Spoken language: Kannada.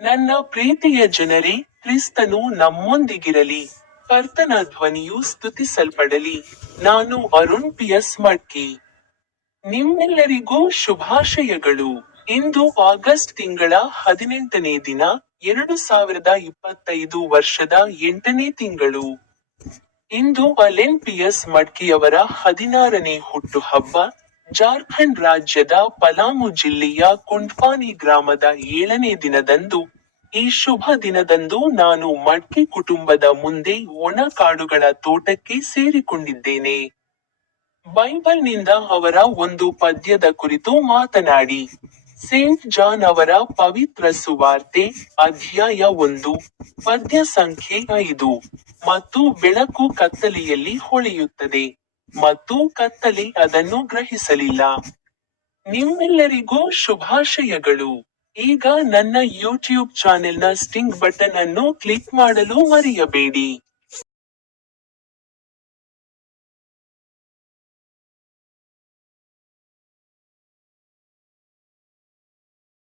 ನನ್ನ ಪ್ರೀತಿಯ ಜನರೇ, ಕ್ರಿಸ್ತನು ನಮ್ಮೊಂದಿಗಿರಲಿ. ಕರ್ತನ ಧ್ವನಿಯು ಸ್ತುತಿಸಲ್ಪಡಲಿ. ನಾನು ಅರುಣ್ ಪಿ ಎಸ್ ಮಡ್ಕಿ. ನಿಮ್ಮೆಲ್ಲರಿಗೂ ಶುಭಾಶಯಗಳು. ಇಂದು ಆಗಸ್ಟ್ ತಿಂಗಳ ಹದಿನೆಂಟನೇ ದಿನ, ಎರಡು ಸಾವಿರದ ಇಪ್ಪತ್ತೈದು ವರ್ಷದ ಎಂಟನೇ ತಿಂಗಳು. ಇಂದು ಅಲೆನ್ ಪಿ ಎಸ್ ಮಡ್ಕಿಯವರ ಹದಿನಾರನೇ ಹುಟ್ಟುಹಬ್ಬ. ಜಾರ್ಖಂಡ್ ರಾಜ್ಯದ ಪಲಾಮು ಜಿಲ್ಲೆಯ ಕುಂಡ್ಪಾನಿ ಗ್ರಾಮದ ಏಳನೇ ದಿನದಂದು ಈ ಶುಭ ದಿನದಂದು ನಾನು ಮಡ್ಕೆ ಕುಟುಂಬದ ಮುಂದೆ ಒಣ ಕಾಡುಗಳ ತೋಟಕ್ಕೆ ಸೇರಿಕೊಂಡಿದ್ದೇನೆ. ಬೈಬಲ್ನಿಂದ ಅವರ ಒಂದು ಪದ್ಯದ ಕುರಿತು ಮಾತನಾಡಿ. ಸೇಂಟ್ ಜಾನ್ ಅವರ ಪವಿತ್ರ ಸುವಾರ್ತೆ, ಅಧ್ಯಾಯ ಒಂದು ಪದ್ಯ ಸಂಖ್ಯೆ ಐದು, ಮತ್ತು ಬೆಳಕು ಕತ್ತಲೆಯಲ್ಲಿ ಹೊಳೆಯುತ್ತದೆ. ಮತ್ತು ಕತ್ತಲೆ ಅದನ್ನು ಗ್ರಹಿಸಲಿಲ್ಲ. ನಿಮ್ಮೆಲ್ಲರಿಗೂ ಶುಭಾಶಯಗಳು. ಈಗ ನನ್ನ ಯೂಟ್ಯೂಬ್ ಚಾನೆಲ್ನ ಸ್ಟಿಂಗ್ ಬಟನ್ ಅನ್ನು ಕ್ಲಿಕ್ ಮಾಡಲು ಮರೆಯಬೇಡಿ.